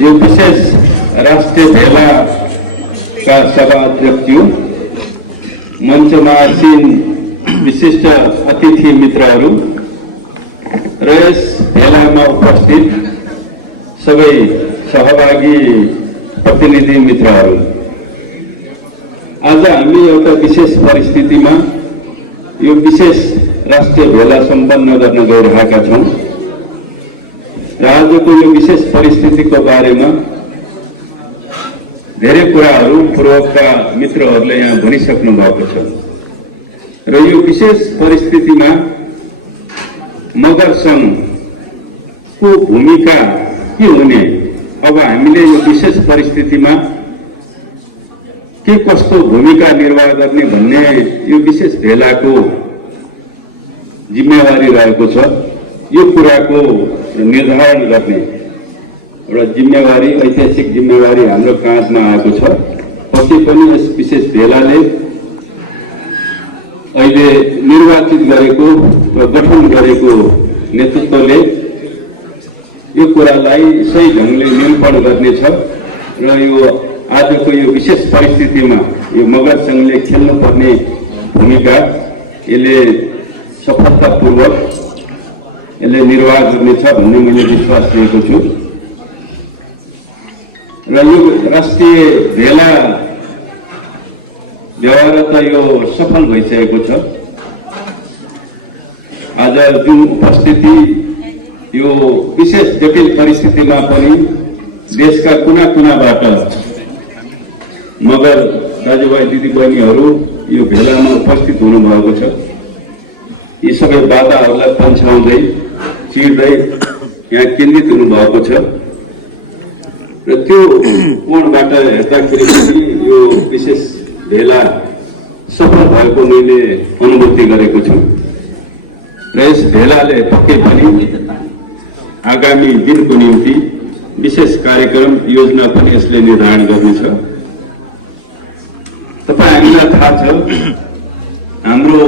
यो विशेष राष्ट्रिय भेला का सभा अध्यक्ष मंचमा आसीन विशिष्ट अतिथि मित्रहरू र यस भेलामा उपस्थित सबै सहभागी प्रतिनिधि मित्रहरू, आज हामी एउटा विशेष परिस्थितिमा यो विशेष राष्ट्रिय भेला सम्पन्न गर्न गइरहेका छौं र आजको यो विशेष परिस्थितिको बारेमा धेरै कुराहरू पूर्वका मित्रहरूले यहाँ भनिसक्नु भएको छ र यो विशेष परिस्थितिमा मगर संघको भूमिका के हुने, अब हामीले यो विशेष परिस्थितिमा के कस्तो भूमिका निर्वाह गर्ने भन्ने यो विशेष भेलाको जिम्मेवारी रहेको छ। यो कुराको निर्धारण गर्ने एउटा जिम्मेवारी, ऐतिहासिक जिम्मेवारी हाम्रो काँधमा आएको छ। पक्कै पनि यस विशेष भेलाले अहिले निर्वाचित गरेको र गठन गरेको नेतृत्वले यो कुरालाई सही ढंगले निरूपण गर्नेछ र यो आजको यो विशेष परिस्थितिमा यो मगर संघले खेल्नुपर्ने भूमिका यसले सफलतापूर्वक यसले निर्वाह गर्नेछ भन्ने मैले विश्वास लिएको छु र यो राष्ट्रिय भेला व्यवहार यो सफल भइसकेको छ। आज जुन उपस्थिति यो विशेष जटिल परिस्थितिमा पनि देशका कुना कुनाबाट मगर दाजुभाइ दिदीबहिनीहरू यो भेलामा उपस्थित हुनुभएको छ। यी सबै बाधाहरूलाई पन्छाउँदै चिर्दै यहाँ केन्द्रित हुनुभएको छ र त्यो कोणबाट हेर्दाखेरि यो विशेष भेला सफल भएको मैले अनुभूति गरेको छु र यस भेलाले पक्कै पनि आगामी दिनको निम्ति विशेष कार्यक्रम योजना पनि यसले निर्धारण गर्नेछ। तपाईहरुलाई थाहा छ, हाम्रो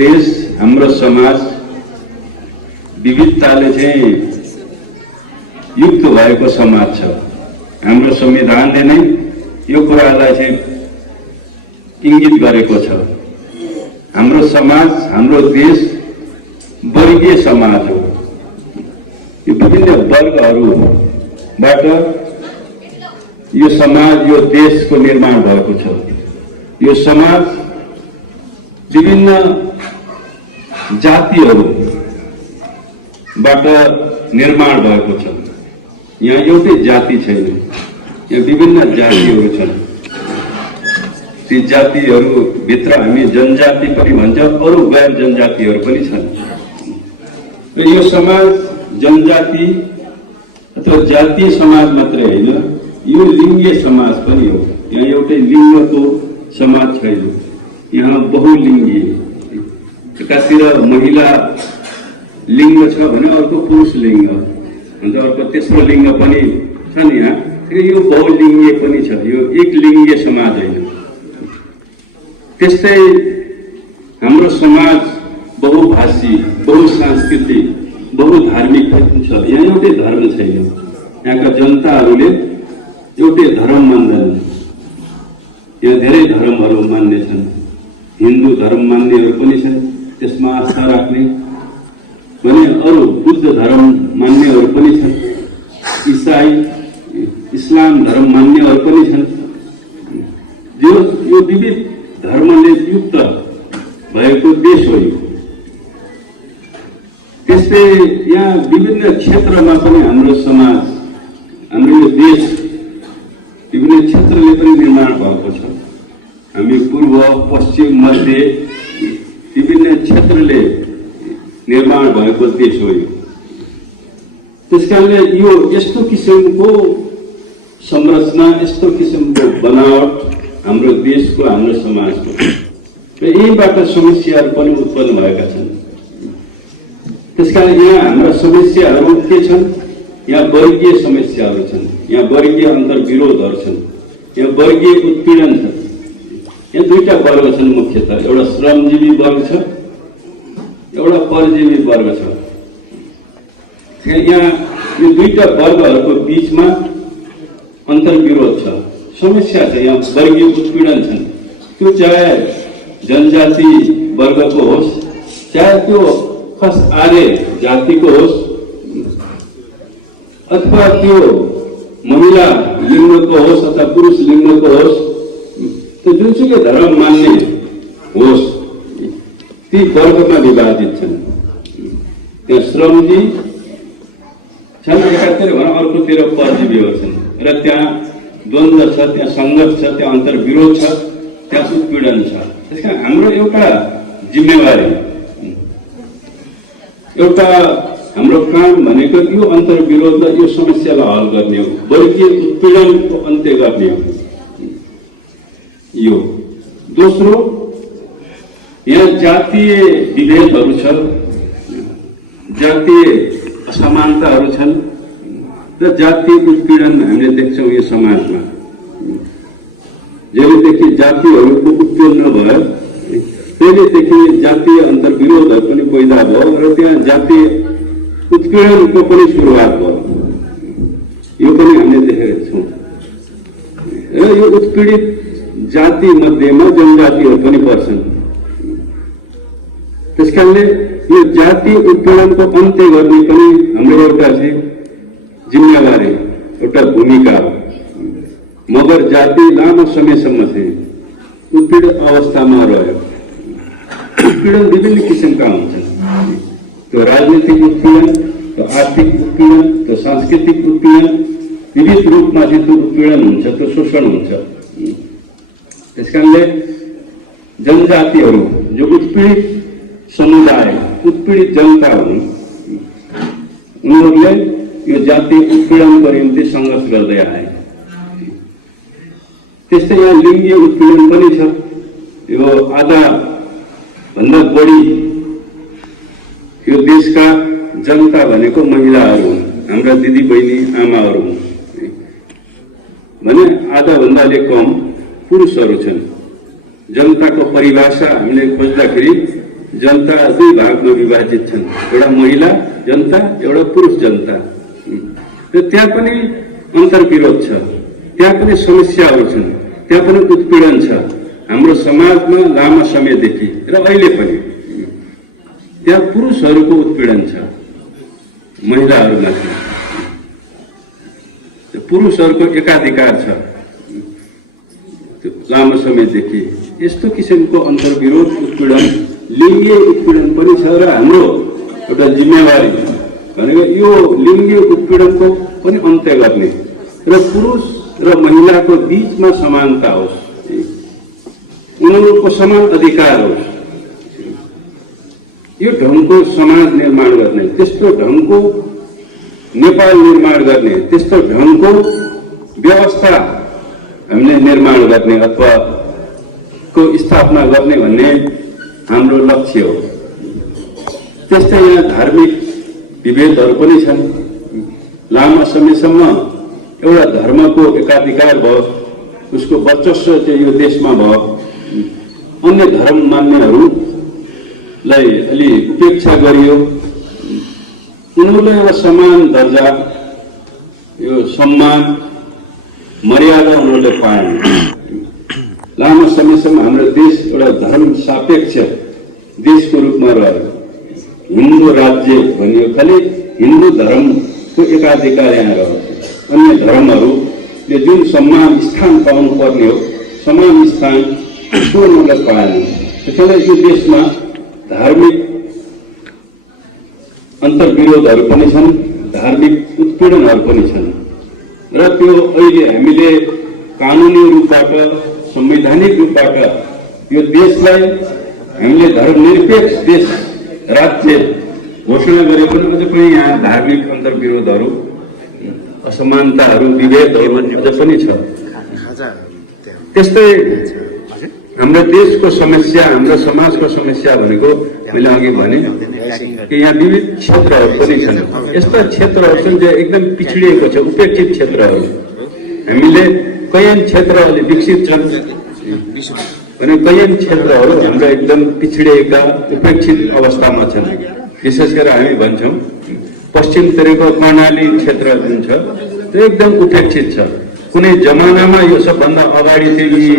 देश, हाम्रो समाज विविधताले चाहिँ युक्त भएको समाज छ। हाम्रो संविधानले नै यो कुरालाई चाहिँ इंगित गरेको छ। हाम्रो समाज, हाम्रो देश वर्गीय समाज हो। यो विभिन्न वर्गहरूबाट यो समाज, यो देशको निर्माण भएको छ। यो समाज विभिन्न जातिहरूबाट निर्माण भएको छ। यहाँ एउटै जाति छैन, यहाँ विभिन्न जातिहरू छन्। ती जातिहरू भित्र हामी जनजाति पनि भन्छ, अरू गैर जनजातिहरू पनि छन्। र यो समाज जनजाति अथवा जातीय समाज मात्रै होइन, यो लिङ्गीय समाज पनि हो। यहाँ एउटै लिङ्गको समाज छैन, यहाँ बहुलिङ्गीय। एकातिर महिला लिङ्ग छ भने अर्को पुरुष लिङ्ग, अन्त अर्को तेस्रो लिङ्ग पनि छन् यहाँ। यो बहुलिङ्गीय पनि छ, यो एक लिङ्गीय समाज होइन। त्यस्तै हाम्रो समाज बहुभाषी, बहुसांस्कृतिक, बहुधार्मिक छ। यहाँ एउटै धर्म छैन। यहाँका जनताहरूले एउटै धर्म मान्दैनन्। यहाँ धेरै धर्महरू मान्ने छन्। हिन्दू धर्म मान्नेहरू पनि छन्, त्यसमा आस्था राख्ने भने अरू बुद्ध धर्म मान्नेहरू पनि छन्, इसाई इस्लाम धर्म मान्नेहरू पनि छन्। यो विविध धर्मले युक्त भएको देश हो। त्यस्तै यहाँ विभिन्न क्षेत्रमा पनि हाम्रो समाज, हाम्रो यो देश विभिन्न क्षेत्रले पनि निर्माण भएको छ। हामी पूर्व, पश्चिम, मध्य विभिन्न क्षेत्रले निर्माण भएको देश हो। त्यसकारणले यो यस्तो किसिमको संरचना, यस्तो किसिमको बनावट हाम्रो देशको, हाम्रो समाजको र यहीबाट समस्याहरू पनि उत्पन्न भएका छन्। त्यसकारण यहाँ हाम्रा समस्याहरू के छन्? यहाँ वर्गीय समस्याहरू छन्, यहाँ वर्गीय अन्तर्विरोधहरू छन्, यहाँ वर्गीय उत्पीडन छ। यहाँ दुईटा वर्ग छन् मुख्यतः, एउटा श्रमजीवी वर्ग छ, एउटा परजीवी वर्ग छ। यहाँ यो दुईटा वर्गहरूको बीचमा अन्तर्विरोध छ, समस्या छ। यहाँ वर्गीय उत्पीडन छन्, त्यो चाहे जनजाति वर्गको होस्, चाहे त्यो खास आर्य जातिको होस्, अथवा त्यो महिला लिङ्गको होस् अथवा पुरुष लिङ्गको होस्, त्यो जुनसुकै धर्म मान्ने होस्, ती वर्गमा विभाजित छन्। त्यहाँ श्रमजी छन् एकातिर भने अर्कोतिर परजीवीहरू छन् र त्यहाँ द्वन्द्व छ, त्यहाँ सङ्घर्ष छ, त्यहाँ अन्तर्विरोध छ, त्यहाँ उत्पीडन छ। त्यसकारण हाम्रो एउटा जिम्मेवारी, एउटा हाम्रो काम भनेको यो अन्तर्विरोध र यो समस्यालाई हल गर्ने हो, वर्गीय उत्पीडनको अन्त्य गर्ने हो। यो दोस्रो, यहाँ जातीय विभेदहरू छ, जातीय असमानताहरू छन् र जातीय उत्पीडन हामीले देख्छौँ यो समाजमा। जहिलेदेखि जातिहरूको उत्पीडन भयो त्यसैदेखि जातीय अन्तर्विरोधहरू पनि पैदा भयो र त्यहाँ जातीय उत्पीडनको पनि सुरुवात भयो। यो पनि हामीले देखेका छौँ र यो उत्पीडित जाति मध्येमा जनजातिहरू पनि पर्छन्। त्यसकारणले यो जाति उत्पीडनको अन्त्य गर्ने पनि हाम्रो एउटा चाहिँ जिम्मेवारी, एउटा भूमिका हो। मगर जाति लामो समयसम्म चाहिँ उत्पीडित अवस्थामा रह्यो। उत्पीडन विभिन्न किसिमका हुन्छन्, त्यो राजनीतिक उत्पीडन, त्यो आर्थिक उत्पीडन, त्यो सांस्कृतिक उत्पीडन, विविध रूपमा चाहिँ त्यो उत्पीडन हुन्छ, त्यो शोषण हुन्छ। त्यसकारणले जनजातिहरू जो उत्पीडित समुदाय, उत्पीडित जनता हुन्, उनीहरूले यो जाति उत्पीडनको निम्ति सङ्घर्ष गर्दै आए। त्यस्तै यहाँ लिङ्गीय उत्पीडन पनि छ। यो आधा भन्दा बढी यो देशका जनता भनेको महिलाहरू हुन्, हाम्रा दिदी बहिनी आमाहरू हुन् भने आधा भन्दाले कम पुरुषहरू छन्। जनताको परिभाषा हामीले खोज्दाखेरि जनता दुई भागमा विभाजित छन्, एउटा महिला जनता, एउटा पुरुष जनता। र त्यहाँ पनि अन्तर्विरोध छ, त्यहाँ पनि समस्याहरू छन्, त्यहाँ पनि उत्पीडन छ हाम्रो समाजमा लामो समयदेखि र अहिले पनि। त्यहाँ पुरुषहरूको उत्पीडन छ महिलाहरूमाथि, पुरुषहरूको एकाधिकार छ लामो समयदेखि। यस्तो किसिमको अन्तर्विरोध, उत्पीडन, लिङ्गीय उत्पीडन पनि छ र हाम्रो एउटा जिम्मेवारी भनेको यो लिङ्गीय उत्पीडनको पनि अन्त्य गर्ने र पुरुष र महिलाको बीचमा समानता होस्, उनीहरूको समान अधिकार होस्। यो ढङ्गको समाज निर्माण गर्ने, त्यस्तो ढङ्गको नेपाल निर्माण गर्ने, त्यस्तो ढङ्गको व्यवस्था हामीले निर्माण गर्ने अथवा को स्थापना गर्ने भन्ने हाम्रो लक्ष्य हो। त्यस्तै यहाँ धार्मिक विभेदहरू पनि छन्। लामो समयसम्म एउटा धर्मको एकाधिकार भयो, उसको वर्चस्व चाहिँ यो देशमा भयो। अन्य धर्म मान्नेहरूलाई अलि उपेक्षा गरियो, उनीहरूलाई एउटा समान दर्जा, यो सम्मान, मर्यादा उनीहरूले पाएन। लामो समयसम्म हाम्रो देश एउटा धर्म सापेक्ष देशको रूपमा रह्यो। हिन्दू राज्य भनियो, खालि हिन्दू धर्मको एकाधिकार यहाँ रह्यो। अन्य धर्महरूले जुन सम्मान स्थान पाउनु पर्ने हो, समान स्थान त्यो उनीहरूलाई पाएन। त्यसैले यो देशमा धार्मिक अन्तर्विरोधहरू पनि छन्, धार्मिक उत्पीडनहरू पनि छन् र त्यो अहिले हामीले कानुनी रूपबाट, संवैधानिक रूपबाट यो देशलाई हामीले धर्मनिरपेक्ष देश, राज्य घोषणा गरे पनि अझ पनि यहाँ धार्मिक अन्तर्विरोधहरू, असमानताहरू, विभेदहरू अझ पनि छ। त्यस्तै हाम्रो देशको समस्या, हाम्रो समाजको समस्या भनेको मैले अघि भने कि यहाँ विविध क्षेत्रहरू पनि छन्। यस्ता क्षेत्रहरू छन् जो एकदम पिछडिएको छ, उपेक्षित क्षेत्रहरू। हामीले कैयन क्षेत्रहरूले विकसित छन् भने कैयन क्षेत्रहरू हाम्रा एकदम पिछडिएका, उपेक्षित अवस्थामा छन्। विशेष गरेर हामी भन्छौँ पश्चिमतिरको कर्णाली क्षेत्र जुन छ त्यो एकदम उपेक्षित छ। कुनै जमानामा यो सबभन्दा अगाडि थियो यी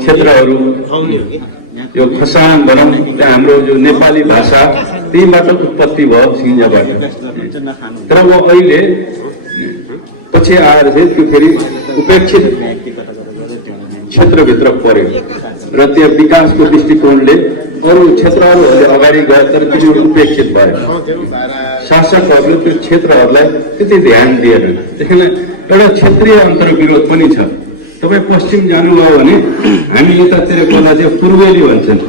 क्षेत्रहरू, यो खसान भनौँ, त्यहाँ हाम्रो जो नेपाली भाषा त्यहीबाट उत्पत्ति भयो सिङ्जाबाट। तर अब अहिले पछि आएर चाहिँ त्यो फेरि उपेक्षित क्षेत्रभित्र पर्यो र त्यो विकासको दृष्टिकोणले अरू क्षेत्रहरूले अगाडि गए तर त्यो उपेक्षित भयो। शासकहरूले त्यो क्षेत्रहरूलाई त्यति ध्यान दिएन। त्यसैले एउटा क्षेत्रीय अन्तर्विरोध पनि छ। तपाईँ पश्चिम जानुभयो भने हामी यतातिर कसलाई चाहिँ पूर्वेली भन्छन्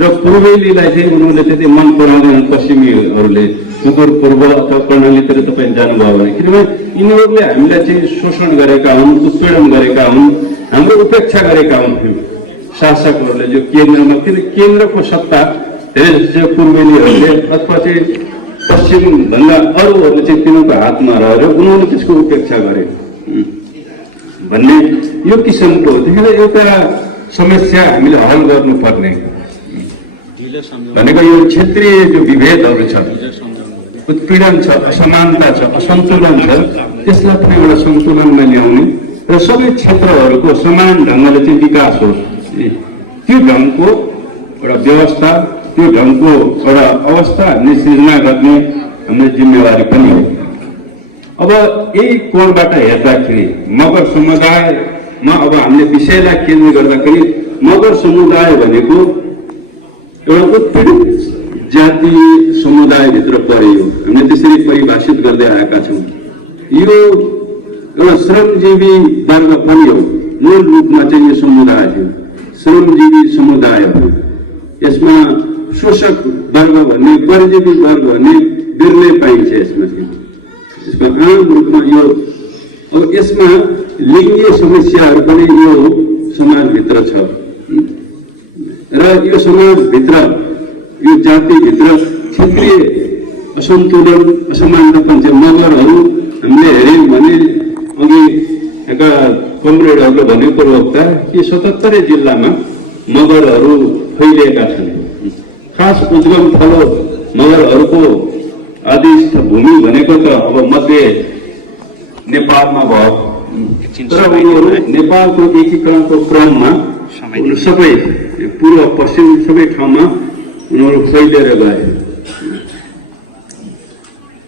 र पूर्वेलीलाई चाहिँ उनीहरूले त्यति मन पराउँदैन पश्चिमीहरूले। सुदूर पूर्व अथवा कर्णालीतिर तपाईँ जानुभयो भने, किनभने यिनीहरूले हामीलाई चाहिँ शोषण गरेका हुन्, उत्पीडन गरेका हुन्, हाम्रो उपेक्षा गरेका हुन् शासकहरूले जो केन्द्रमा। किन केन्द्रको सत्ता धेरै जस्तो पूर्वेलीहरूले अथवा चाहिँ पश्चिमभन्दा अरूहरूले चाहिँ तिनीहरूको हातमा रहेर उनीहरूले त्यसको उपेक्षा गरे भन्ने यो किसिमको देखेर एउटा समस्या हामीले हल गर्नुपर्ने भनेको यो क्षेत्रीय जो विभेदहरू छ, उत्पीडन छ, असमानता छ, असन्तुलन छ, त्यसलाई पनि एउटा सन्तुलनमा ल्याउने र सबै क्षेत्रहरूको समान ढङ्गले चाहिँ विकास होस्, त्यो ढङ्गको एउटा व्यवस्था, त्यो ढङ्गको एउटा अवस्था हामीले सृजना गर्ने हाम्रो जिम्मेवारी पनि हो। अब यही कोणबाट हेर्दाखेरि मगर समुदायमा अब हामीले विषयलाई केन्द्र गर्दाखेरि मगर समुदाय भनेको एउटा उत्पीडित जाति समुदायभित्र पर्यो। हामीले त्यसरी परिभाषित गर्दै आएका छौँ। यो एउटा श्रमजीवी वर्ग पनि हो। मूल रूपमा चाहिँ यो समुदाय थियो श्रमजीवी समुदाय हो। यसमा शोषक वर्ग भन्ने, परजीवी वर्ग भन्ने बिर्लै पाइन्छ यसमा चाहिँ। यसको आम रूपमा यो अब यसमा लिङ्गीय समस्याहरू पनि यो समाजभित्र छ र यो समाजभित्र यो जातिभित्र क्षेत्रीय असन्तुलन असमानता पनि छ। मगरहरू हामीले हेऱ्यौँ भने अघि यहाँका कमरेडहरूले भनेको वक्ता कि 77 जिल्लामा मगरहरू फैलिएका छन्। खास उद्गम थलो मगरहरूको आदिष्ट भूमि भनेको त अब मध्य नेपालमा भयो। तर उनीहरू नेपालको एकीकरणको क्रममा सबै पूर्व पश्चिम सबै ठाउँमा उनीहरू फैलिएर गए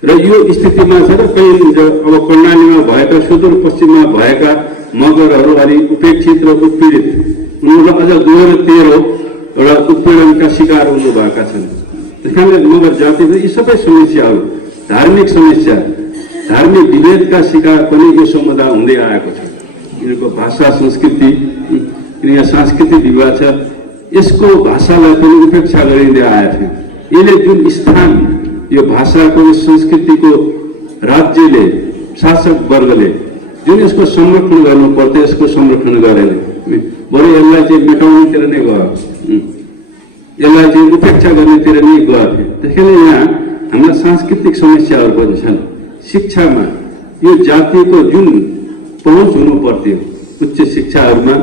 र यो स्थितिमा छ र कहीँ अब कर्णालीमा भएका सुदूरपश्चिममा भएका मगरहरू अलि उपेक्षित र उत्पीडित, उनीहरू अझ 2013 एउटा उत्पीडनका शिकार हुनुभएका छन्। त्यस कारणले मगर जातिमा यी सबै समस्याहरू, धार्मिक समस्या, धार्मिक विभेदका शिकार पनि यो समुदाय हुँदै आएको छ। यिनीहरूको भाषा संस्कृति, यहाँ सांस्कृतिक विवाद छ, यसको भाषालाई पनि उपेक्षा गरिँदै आएको थियो। यसले जुन स्थान यो भाषाको संस्कृतिको राज्यले शासक वर्गले जुन यसको संरक्षण गर्नु पर्थ्यो यसको संरक्षण गरेन, बरु यसलाई चाहिँ मेटाउनेतिर नै गयो, यसलाई चाहिँ उपेक्षा गर्नेतिर नै गयो। त्यसैले यहाँ हाम्रा सांस्कृतिक समस्याहरू पनि छन्। शिक्षामा यो जातिको जुन पहुँच हुनु पर्थ्यो उच्च शिक्षाहरूमा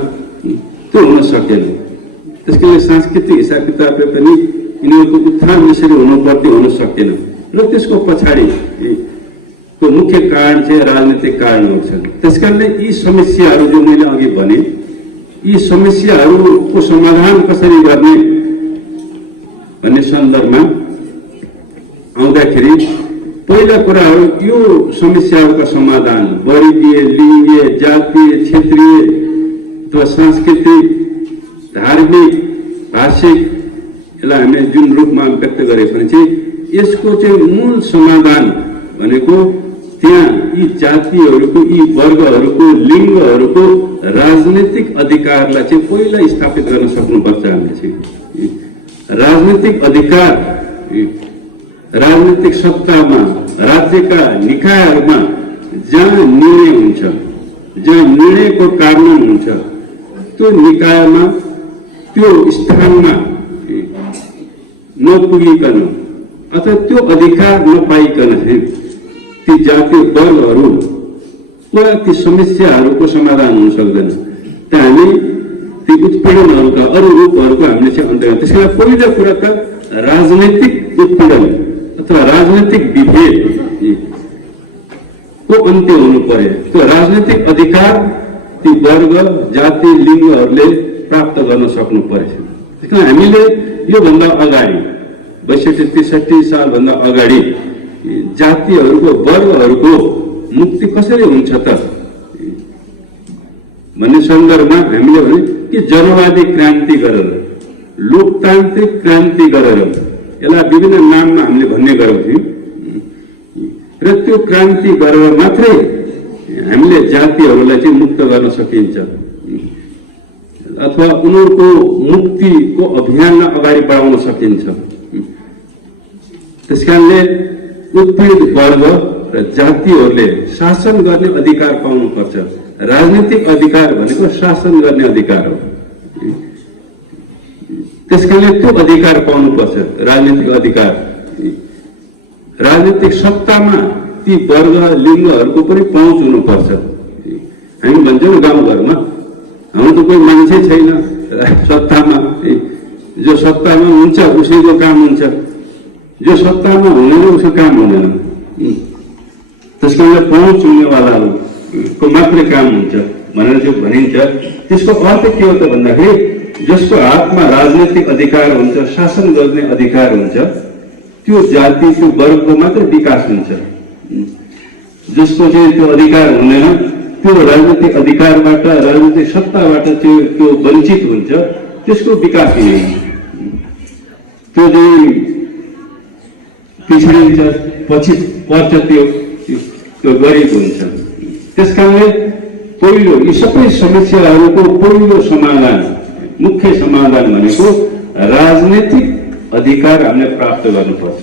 त्यो हुन सकेन। त्यसकारणले सांस्कृतिक हिसाब किताबले पनि यिनीहरूको उत्थान यसरी हुनु पर्थ्यो, हुन सकेन। र त्यसको पछाडिको मुख्य कारण चाहिँ राजनीतिक कारणहरू छन्। त्यसकारणले यी समस्याहरू जो मैले अघि भने, यी समस्याहरूको समाधान कसरी गर्ने भन्ने सन्दर्भमा आउँदाखेरि पहिला कुराहरू यो समस्याहरूका समाधान वर्गीय, लिङ्गीय, जातीय, क्षेत्रीय अथवा सांस्कृतिक, धार्मिक, भाषिक यसलाई हामीले जुन रूपमा व्यक्त गरे भने चाहिँ यसको चाहिँ मूल समाधान भनेको त्यहाँ यी जातिहरूको, यी वर्गहरूको, लिङ्गहरूको राजनीतिक अधिकारलाई चाहिँ पहिला स्थापित गर्न सक्नुपर्छ। हामीले चाहिँ राजनीतिक अधिकार, राजनीतिक सत्तामा, राज्यका निकायहरूमा जहाँ निर्णय हुन्छ, जहाँ निर्णयको कार्यान्वयन हुन्छ, त्यो निकायमा, त्यो स्थानमा नपुगिकन अथवा त्यो अधिकार नपाइकन ती जातीय वर्गहरू वा ती समस्याहरूको समाधान हुन सक्दैन। त्यहाँ हामी ती उत्पीडनहरूका अरू रूपहरूको हामीले चाहिँ अन्त्य। त्यसैले पहिलो कुरा त राजनैतिक उत्पीडन अथवा राजनीतिक विभेद को अन्त्य हुनु पर्यो। त्यो राजनीतिक अधिकार ती वर्ग जाति लिङ्गहरूले प्राप्त गर्न सक्नु पर्यो। किन हामीले योभन्दा अगाडि 62-63 सालभन्दा अगाडि जातिहरूको वर्गहरूको मुक्ति कसरी हुन्छ त भन्ने सन्दर्भमा हामीले भने कि जनवादी क्रान्ति गरेर लोकतान्त्रिक क्रान्ति गरेर यसलाई विभिन्न नाममा हामीले भन्ने गर्थ्यौं र त्यो क्रान्ति गरेर मात्रै हामीले जातिहरूलाई चाहिँ मुक्त गर्न सकिन्छ अथवा उनीहरूको मुक्तिको अभियानलाई अगाडि बढाउन सकिन्छ। त्यसकारणले उत्पीडित वर्ग र जातिहरूले शासन गर्ने अधिकार पाउनुपर्छ। राजनीतिक अधिकार भनेको शासन गर्ने अधिकार हो। त्यसकारणले त्यो अधिकार पाउनुपर्छ। राजनीतिक अधिकार राजनीतिक सत्तामा ती वर्ग लिङ्गहरूको पनि पहुँच हुनुपर्छ। हामी भन्छौँ गाउँघरमा हाम्रो त कोही मान्छे छैन सत्तामा, जो सत्तामा हुन्छ उसैको काम हुन्छ, जो सत्तामा हुँदैन उसको काम हुँदैन। त्यसकारणले पहुँच हुनेवालाहरूको मात्रै काम हुन्छ भनेर जो भनिन्छ त्यसको अर्थ के हो त भन्दाखेरि जसको हातमा राजनीतिक अधिकार हुन्छ, शासन गर्ने अधिकार हुन्छ, त्यो जाति त्यो वर्गको मात्रै विकास हुन्छ। जसको चाहिँ त्यो अधिकार हुँदैन त्यो राजनीतिक अधिकारबाट राजनीतिक सत्ताबाट त्यो वञ्चित हुन्छ, त्यसको विकास हुँदैन। त्यो चाहिँ पिछडिन्छ, पछि पर्छ, त्यो गरिब हुन्छ। त्यसकारणले पहिलो यी सबै समस्याहरूको पहिलो समाधान, मुख्य समाधान भनेको राजनीतिक अधिकार हामीले प्राप्त गर्नुपर्छ।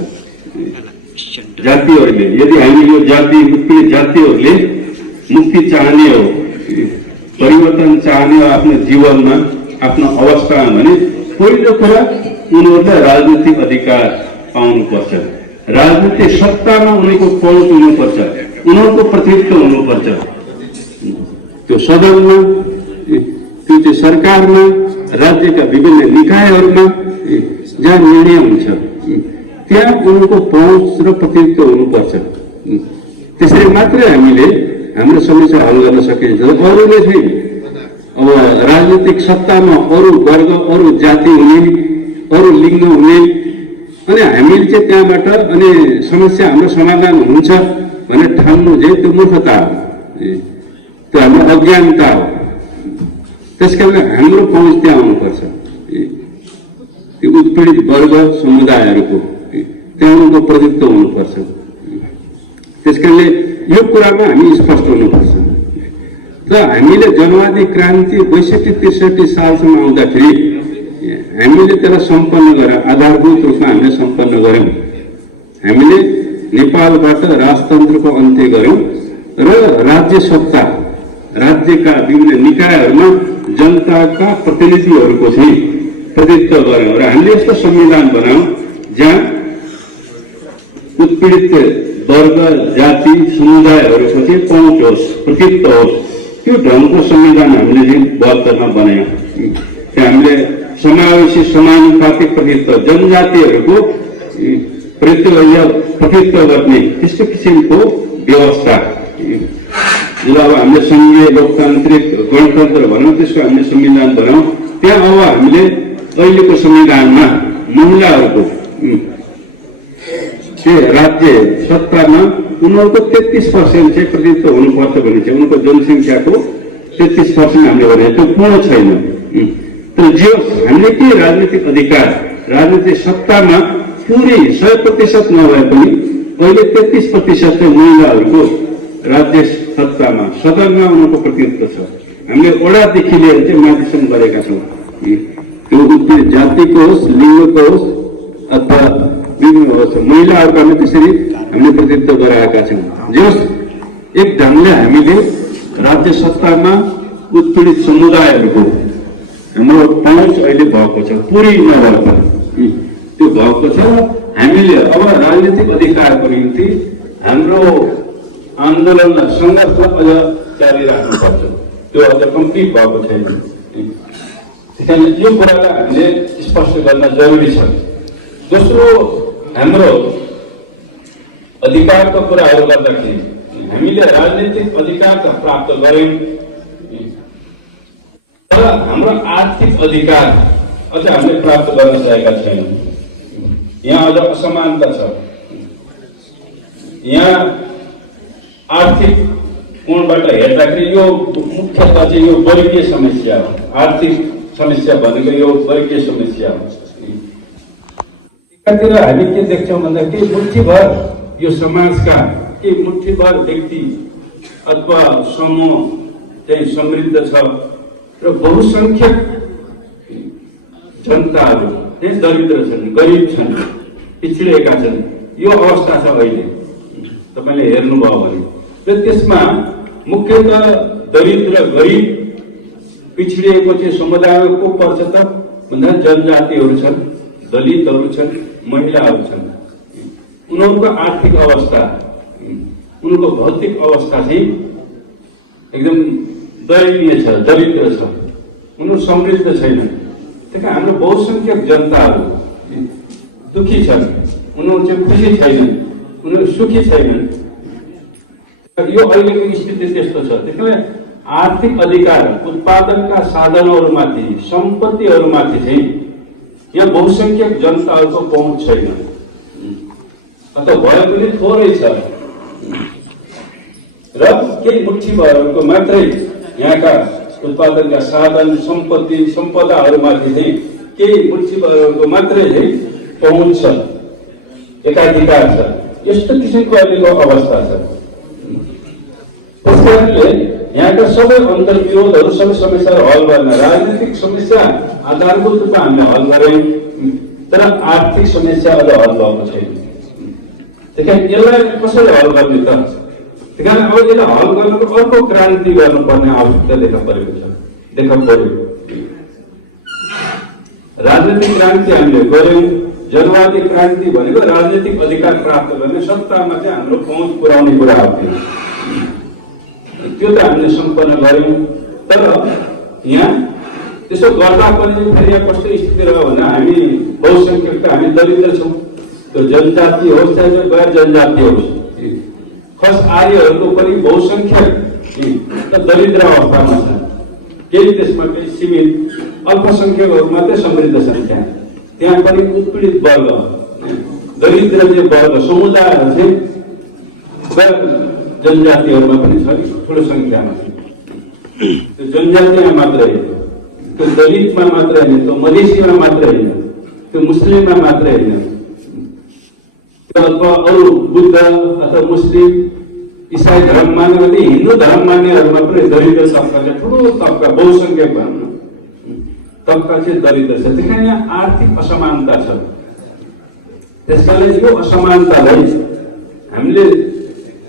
जातिहरूले यदि हामी यो जाति मुक्ति जातिहरूले मुक्ति चाहने हो, परिवर्तन चाहने हो आफ्नो जीवनमा आफ्नो अवस्थामा भने पहिलो कुरा उनीहरूले राजनीतिक अधिकार पाउनुपर्छ। राजनीतिक सत्तामा उनीहरूको पहुँच हुनुपर्छ, उनीहरूको प्रतिनिधित्व हुनुपर्छ। त्यो सदनमा, त्यो चाहिँ सरकारमा, राज्यका विभिन्न निकायहरूमा जहाँ निर्णय हुन्छ त्यहाँ उनको पहुँच र प्रतिनिधित्व हुनुपर्छ। त्यसरी मात्रै हामीले हाम्रो समस्या हल गर्न सकिन्छ। अरूले चाहिँ अब राजनीतिक सत्तामा अरू वर्ग, अरू जाति हुने, अरू लिङ्ग हुने अनि हामीले चाहिँ त्यहाँबाट अनि समस्या हाम्रो समाधान हुन्छ भनेर ठान्नु चाहिँ त्यो मूर्खता हो, त्यो हाम्रो अज्ञानता हो। त्यसकारण हाम्रो पहुँच त्यहाँ आउनुपर्छ। त्यो उत्पीडित वर्ग समुदायहरूको त्यहाँ उनको प्रतिनिधित्व हुनुपर्छ। त्यसकारणले यो कुरामा हामी स्पष्ट हुनुपर्छ। र हामीले जनवादी क्रान्ति 62-63 सालसम्म आउँदाखेरि हामीले त्यसलाई सम्पन्न गरेर आधारभूत रूपमा हामीले सम्पन्न गर्यौं। हामीले नेपालबाट राजतन्त्रको अन्त्य गर्यौं र राज्य सत्ता, राज्यका विभिन्न निकायहरूमा जनताका प्रतिनिधिहरूको चाहिँ प्रतिनिधित्व गर्यौं र हामीले यस्तो संविधान बनायौं जहाँ उत्पीडित वर्ग, जाति, समुदायहरूको चाहिँ पहुँच होस्, प्रतिनिधित्व होस्। त्यो ढङ्गको संविधान हामीले चाहिँ 72मा बनायौं। त्यहाँ हामीले समावेशी समानुपातिक प्रतिनिधित्व, जनजातिहरूको प्रतिनिधित्व गर्ने त्यस्तो किसिमको व्यवस्था, जसलाई अब हामीले संघीय लोकतान्त्रिक गणतन्त्र भनौँ, त्यसको हामीले संविधान बनायौं। त्यहाँ अब हामीले अहिलेको संविधानमा महिलाहरूको राज्य सत्तामा उनीहरूको 33% चाहिँ प्रतिनिधित्व हुनुपर्छ भने चाहिँ उनको जनसङ्ख्याको 33% हामीले भने त्यो पूर्ण छैन। तर जे हामीले के राजनीतिक अधिकार, राजनीतिक सत्तामा पुरै 100% नभए पनि अहिले 33% चाहिँ महिलाहरूको राज्य सत्तामा, सदनमा उनीहरूको प्रतिनिधित्व छ। हामीले वडादेखि लिएर चाहिँ माथिसम्म गरेका छौँ। त्यो उत्पीडित जातिको होस्, लिङ्गको होस् अथवा विभिन्न होस्, महिलाहरूका पनि त्यसरी हामीले प्रतिनिधित्व गराएका छौँ। जस एक ढङ्गले हामीले राज्य सत्तामा उत्पीडित समुदायहरूको हाम्रो पहुँच अहिले भएको छ, पुरै नभए पनि त्यो भएको छ। हामीले अब राजनीतिक अधिकारको निम्ति हाम्रो आन्दोलनलाई, सङ्घर्षलाई अझ जारी राख्नुपर्छ। त्यो अझ कम्प्लिट भएको छैन। त्यसैले यो कुरालाई हामीले स्पष्ट गर्न जरुरी छ। दोस्रो, हाम्रो अधिकारका कुराहरू गर्दाखेरि हामीले राजनीतिक अधिकार त प्राप्त गर्यौं, तर हाम्रो आर्थिक अधिकार अझ हामीले प्राप्त गर्न सकेका छैनौं। यहाँ अझ असमानता छ। यहाँ आर्थिक कोणबाट हेर्दाखेरि यो मुख्यतः चाहिँ यो वर्गीय समस्या हो। आर्थिक समस्या भनेको यो वर्गीय समस्या हो। एकातिर हामी के देख्छौँ भन्दाखेरि मुठ्ठीभर यो समाजका के मुठ्ठीभर व्यक्ति अथवा समूह चाहिँ समृद्ध छ र बहुसंख्यक जनताहरू चाहिँ दरिद्र छन्, गरिब छन्, पिछडिएका छन्। यो अवस्था छ अहिले तपाईले हेर्नुभयो भने। र त्यसमा मुख्यतः दरिद्र, गरिब, पिछडिएको चाहिँ समुदायमा को पर्छ त भन्दा जनजातिहरू छन्, दलितहरू छन्, महिलाहरू छन्। उनीहरूको आर्थिक अवस्था, उनको भौतिक अवस्था चाहिँ एकदम दयनीय छ, दरिद्र छ, उनीहरू समृद्ध छैनन्। त्यही हाम्रो बहुसंख्यक जनताहरू दुखी छन्, उनीहरू चाहिँ खुसी छैनन्, उनीहरू सुखी छैनन्। यो अहिलेको स्थिति त्यस्तो छ। त्यसैले आर्थिक अधिकार, उत्पादनका साधनहरूमाथि, सम्पत्तिहरूमाथि चाहिँ यहाँ बहुसंख्यक जनताहरूको पहुँच छैन, अथवा भए पनि थोरै छ र केही मुठ्ठीभरहरूको मात्रै यहाँका उत्पादनका साधन, सम्पत्ति, सम्पदाहरूमाथि चाहिँ केही मुठ्ठीभरहरूको मात्रै चाहिँ पहुँच छ, एकाधिकार छ। यस्तो किसिमको अहिलेको अवस्था छ। त्यसकारणले यहाँका सबै अन्तर्विरोधहरू, सबै समस्याहरू हल गर्न, राजनीतिक समस्या आधारभूत रूपमा हामीले हल गर्यौं, तर आर्थिक समस्या अझ हल भएको छैन। त्यही यसलाई कसरी हल गर्ने त? त्यही कारण अब यसलाई हल गर्नको अर्को क्रान्ति गर्नुपर्ने आवश्यकता देखा पर्यो। राजनीतिक क्रान्ति हामीले गर्यौं। जनवादी क्रान्ति भनेको राजनीतिक अधिकार प्राप्त गर्ने, सत्तामा चाहिँ हाम्रो पहुँच पुर्याउने कुरा हो। त्यो त हामीले सम्पन्न गर्यौं। तर यहाँ त्यसो गर्दा पनि फेरि यहाँ कस्तो स्थिति रह्यो भने हामी बहुसंख्यक त हामी दरिद्र छौँ। त्यो जनजाति होस् चाहे गैर जनजाति होस्, खस आर्यहरूको पनि बहुसंख्यक दरिद्र अवस्थामा छ। केही त्यसमा केही सीमित अल्पसंख्यकहरू मात्रै समृद्ध छन्। त्यहाँ पनि उत्पीडित वर्ग, दरिद्र चाहिँ वर्ग, समुदायहरू चाहिँ गैर जनजातिहरूमा पनि छ, ठुलो संख्यामा छ। त्यो जनजातिमा मात्रै होइन, त्यो दलितमा मात्रै होइन, त्यो मधेसीमा मात्रै होइन, त्यो मुस्लिममा मात्रै होइन, अथवा अरू बुद्ध अथवा मुस्लिम, इसाई धर्म मान्ने भने हिन्दू धर्म मान्नेहरूमा पनि दरिद्र तबका, ठुलो तबका, बहुसंख्यक भन्न तबका चाहिँ दरिद्र छ। त्यही कारण यहाँ आर्थिक असमानता छ। त्यसकारणले यो असमानतालाई हामीले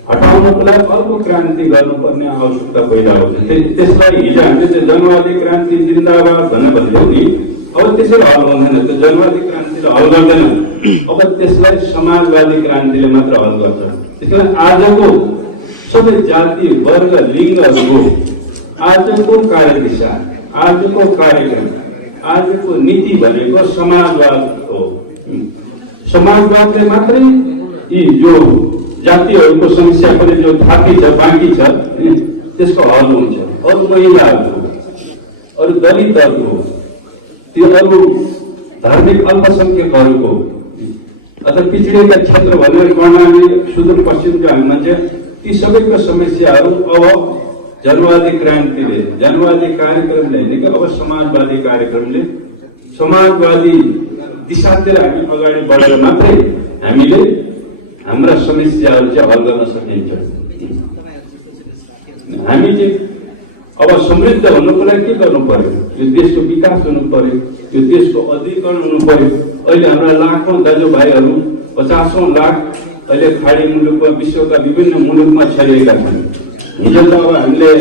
हटाउनको लागि अर्को क्रान्ति गर्नुपर्ने आवश्यकता पैदा हुन्छ। त्यसलाई हिजो हामीले चाहिँ जनवादी क्रान्ति जिन्दाबाद भनेर भन्थ्यौँ नि, अब त्यसरी हल गर्दैन। त्यो जनवादी क्रान्तिले हल गर्दैन, अब त्यसलाई समाजवादी क्रान्तिले मात्र हल गर्छ। त्यसकारण आजको सबै जाति, वर्ग, लिङ्गहरूको आजको कार्यदिशा, आजको कार्यक्रम, आजको नीति भनेको समाजवाद हो। समाजवादले मात्रै यी जो जातिहरूको समस्या पनि जो थापी छ, बाँकी छ, त्यसको हल हुन्छ। अरू महिलाहरूको, अरू दलितहरूको, त्यो अरू धार्मिक अल्पसंख्यकहरूको अथवा पिछडिएका क्षेत्र भनेर कर्णाली, सुदूरपश्चिमका हामी मान्छे, ती सबैको समस्याहरू अब जनवादी क्रान्तिले, जनवादी कार्यक्रमले होइन कि अब समाजवादी कार्यक्रमले, समाजवादी दिशातिर हामी अगाडि बढेर मात्रै हामीले हाम्रा समस्याहरू चाहिँ हल गर्न सकिन्छ। हामी चाहिँ अब समृद्ध हुनुको लागि के गर्नु पर्यो? यो देशको विकास हुनु पर्यो, यो देशको अधिकरण हुनु पर्यो। अहिले हाम्रा लाखौं दाजुभाइहरू, 50औं लाख अहिले खाडी मुलुकमा, विश्वका विभिन्न मुलुकमा छरिएका छन्। हिजो त अब हामीले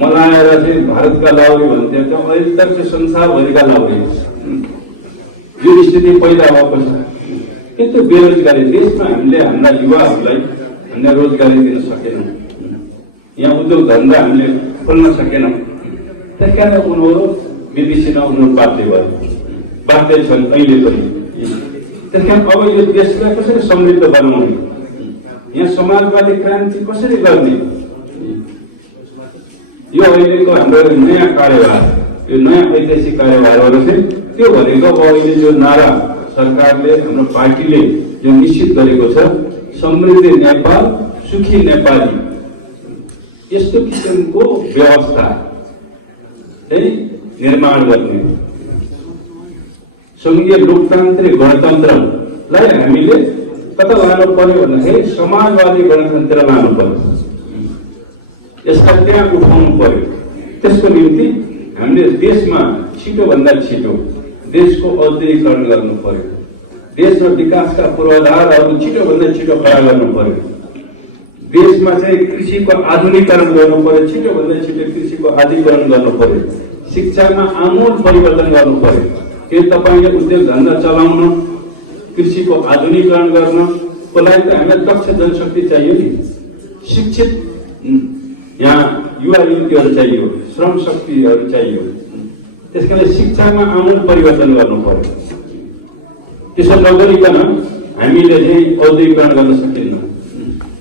मलाएर चाहिँ भारतका लाउरी भन्थ्यो, त्यो अहिले तक चाहिँ संसारभरिका लाउरी यो स्थिति पैदा भएको छ। किन्तु बेरोजगारी देशमा हामीले हाम्रा युवाहरूलाई हामीले रोजगारी दिन सकेनौँ, यहाँ उद्योग धन्दा हामीले खोल्न सकेनौँ। त्यसकारण उनीहरू विदेशीमा उनीहरू बाध्य छन् अहिले पनि। त्यसकारण अब यो देशलाई कसरी समृद्ध बनाउने, यहाँ समाजवादी क्रान्ति कसरी गर्ने, यो अहिलेको हाम्रो नयाँ कार्यभार, यो नयाँ ऐतिहासिक कार्यभारहरू चाहिँ त्यो भनेको अब अहिले जो नारा सरकारले हाम्रो पार्टीले जो निश्चित गरेको छ, समृद्ध नेपाल सुखी नेपाली, यस्तो किसिमको व्यवस्था चाहिँ निर्माण गर्ने, संघीय लोकतान्त्रिक गणतन्त्रलाई हामीले कता लानु पर्यो भन्दाखेरि समाजवादी गणतन्त्र लानु पर्यो, यसलाई त्यहाँ उठाउनु पर्यो। त्यसको निम्ति हामीले देशमा छिटोभन्दा छिटो देशको औद्योगिकरण गर्नु पर्यो, देशमा विकासका पूर्वाधारहरू छिटोभन्दा छिटो खडा गर्नु पर्यो, देशमा चाहिँ कृषिको आधुनिकीकरण गर्नु पर्यो, छिटोभन्दा छिटो कृषिको आधुनिकीकरण गर्नु पर्यो, शिक्षामा आमूल परिवर्तन गर्नु पर्यो। के तपाईले उद्योग धन्दा चलाउन, कृषिको आधुनिकीकरण गर्नको लागि त हामीलाई दक्ष जनशक्ति चाहियो नि, शिक्षित यहाँ युवा युवतीहरू चाहियो, श्रम शक्तिहरू चाहियो। त्यसकारण शिक्षामा आमूल परिवर्तन गर्नु पर्यो। त्यसो नगरिकन हामीले चाहिँ औद्योगिकरण गर्न सकिन्न।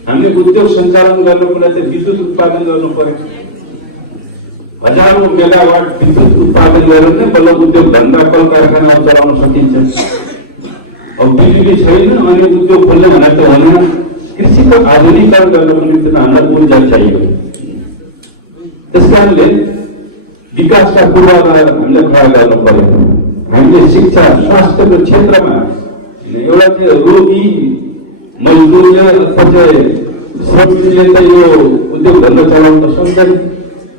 हामीले उद्योग सञ्चालन गर्नको लागि विद्युत उत्पादन गर्नु पर्यो, हजारौं मेगावाट विद्युत उत्पादन गरेर नै बल्ल उद्योग धन्दा कल कारखाना चलाउन सकिन्छ। अब बिजुली छैन अनि उद्योग खोल्ने भनेर त हुँदैन। कृषिको आधुनिकीकरण गर्नको निम्ति हामीलाई ऊर्जा चाहियो। त्यसकारणले विकासका पूर्वाधार हामीले खडा गर्नु पर्यो। हामीले शिक्षा स्वास्थ्यको क्षेत्रमा एउटा चाहिँ रोगी मजदुरले अथवा चाहिँ श्रमिकले त यो उद्योग धन्दा चलाउन त सक्दैन।